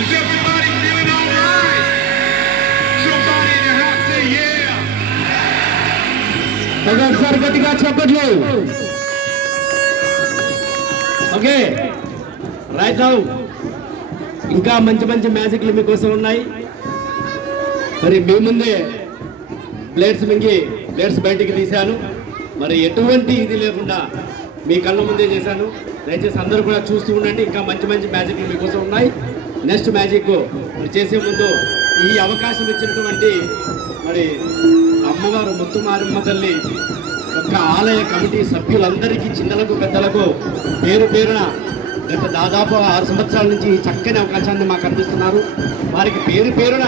Is everybody feeling all right? Somebody in the house say yeah. ఒకసారి గట్టిగా చెప్పట్లు. Okay right now ఇంకా మంచి మంచి మ్యాజిక్లు మీకోసం ఉన్నాయి. మరి మీ ముందే ప్లేట్స్ మింగి ప్లేట్స్ బయటికి తీశాను. మరి ఎటువంటి ఇది లేకుండా మీ కళ్ళ ముందే చేశాను. దయచేసి అందరూ కూడా చూస్తూ ఉండండి. ఇంకా మంచి మంచి మ్యాజిక్లు మీకోసం ఉన్నాయి. నెక్స్ట్ మ్యాజిక్ మరి చేసే ముందు ఈ అవకాశం ఇచ్చినటువంటి మరి అమ్మవారు ముత్తుమారమ్మ తల్లి యొక్క ఆలయ కమిటీ సభ్యులందరికీ చిన్నలకు పెద్దలకు పేరు పేరున గత దాదాపు 6 సంవత్సరాల నుంచి చక్కని అవకాశాన్ని మాకు అందిస్తున్నారు. వారికి పేరు పేరున